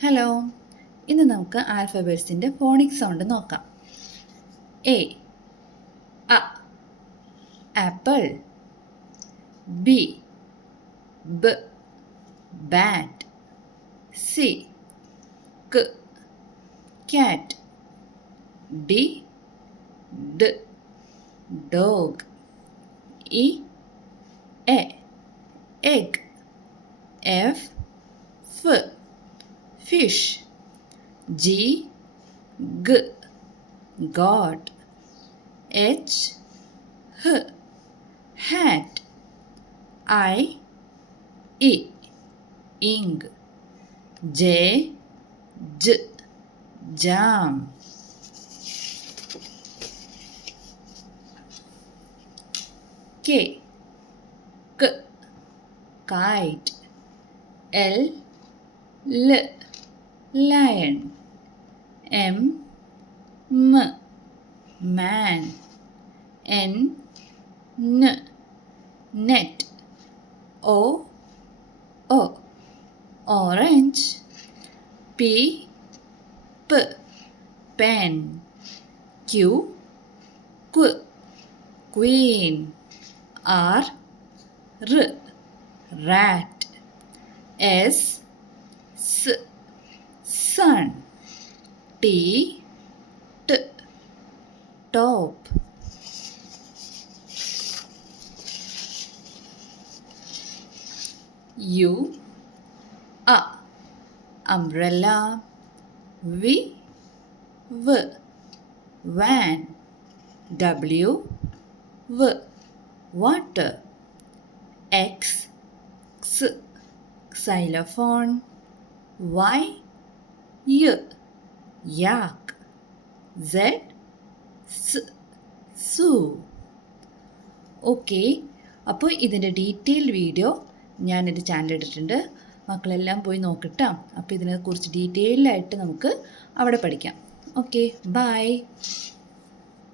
Hello, ഇന്ന് നമുക്ക് ആൽഫബറ്റ്സിൻ്റെ ഫോണിക് സൗണ്ട് നോക്കാം. എ അ ആപ്പിൾ. ബി ബ് ബാറ്റ്. സി ക്ക് cat. D d dog. E a egg. F f fish. G g God. H h hat. I e ink. J j jam. K k kite. L l lion. M m man. N n net. O o orange. P p pen. Q q queen. R r rat. S s sun. T t top. U a umbrella. V v van. W w water. X x xylophone. Y yak. Z zoo. Okay, അപ്പോൾ ഇതിൻ്റെ detail video ഞാനെൻ്റെ channel ഇട്ടിട്ടുണ്ട്. മക്കളെല്ലാം പോയി നോക്കട്ടോ. അപ്പോൾ ഇതിനെക്കുറിച്ച് ഡീറ്റെയിലായിട്ട് നമുക്ക് അവിടെ പഠിക്കാം. Okay, by.